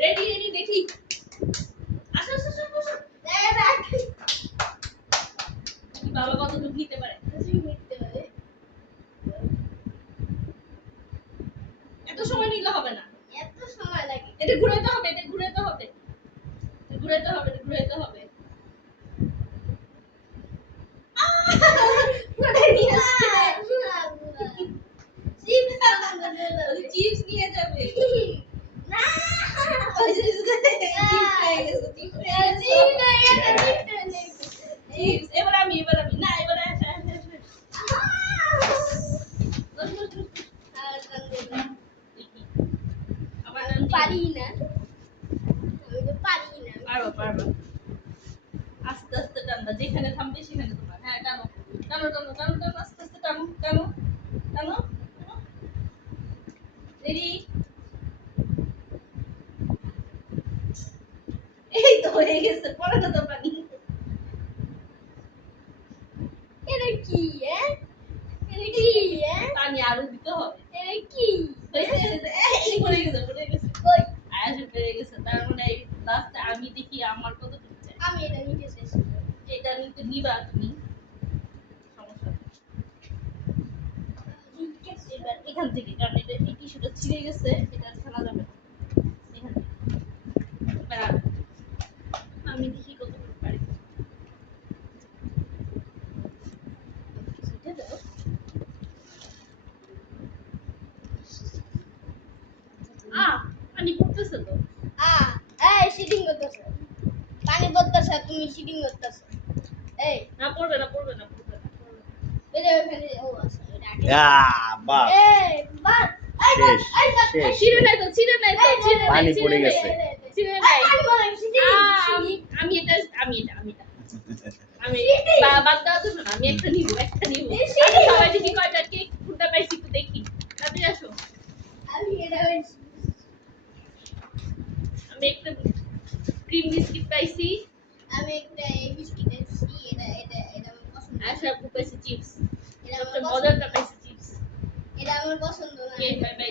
Ready ready দেখি আসো আসো আসো আসো বাবা কত দূর নিতে পারে এত সময় নিলে হবে না এত সময় লাগে এটা ঘুরাইতে হবে এটা ঘুরাইতে হবে ঘুরাইতে হবে এটা ঘুরাইতে হবে চিপস নিয়ে যাবে না ওই যে চিপস হয়ে গেছে চিপস এবার আমি না এবার আসে আসে আসে আবার পারি না আমি তো পারি না পারবা পারবা আস্তে আস্তে টানবা যেখানে থামবে সেখানে তোমার হ্যাঁ টানো টানো টানো টানো টানো আস্তে আস্তে টানো টানো টানো রেডি এই তো হয়ে গেছে পরে তো পানি এটা কি এটা কি পানি আরো দিতে হবে এটা কি এই পড়ে গেছে কই আয়াস পড়ে গেছে তার মানে লাস্টে আমি দেখি আমার কত দিচ্ছে আমি এটা নিতে শেষ এটা নিতে নিবা তুমি সমস্যা নেই এবার এখান থেকে কারণ এটা এই টিস্যুটা ছিঁড়ে গেছে এটা ছানা যাবে না এখান থেকে এবার আমি দেখি কত পারি এটা দাও পানি পড়তেছে তো এই সিটিং করতেছ পানি পড়তেছ তুমি সিটিং করতেছ এই না পড়বে না পড়বে না পড়বে না বেরে ওখানে ও আছে বাহ এই বাস এই বাস এই বাস শেষ। ছিঁড়ে নাই তো ছিঁড়ে নাই তো ছিঁড়ে নাই পানি পড়ে ছিঁড়ে গেছে। নাই, ছিঁড়ে নাই আমি এটা বাদ দাও তো না আমি একটা নিব সবাই দেখি কয়টা কেক কোনটা পাইছি একটু দেখি তাড়াতাড়ি আসো আমি এটা আমি একটা ক্রিম বিস্কিট পাইছি আমি একটা এই বিস্কিট এসেছি এটা আমার পছন্দ আর সব পাইছি চিপস এটা সবচেয়ে আমার মজারটা পাইছি চিপস এটা আমার পছন্দ না কে বাই বাই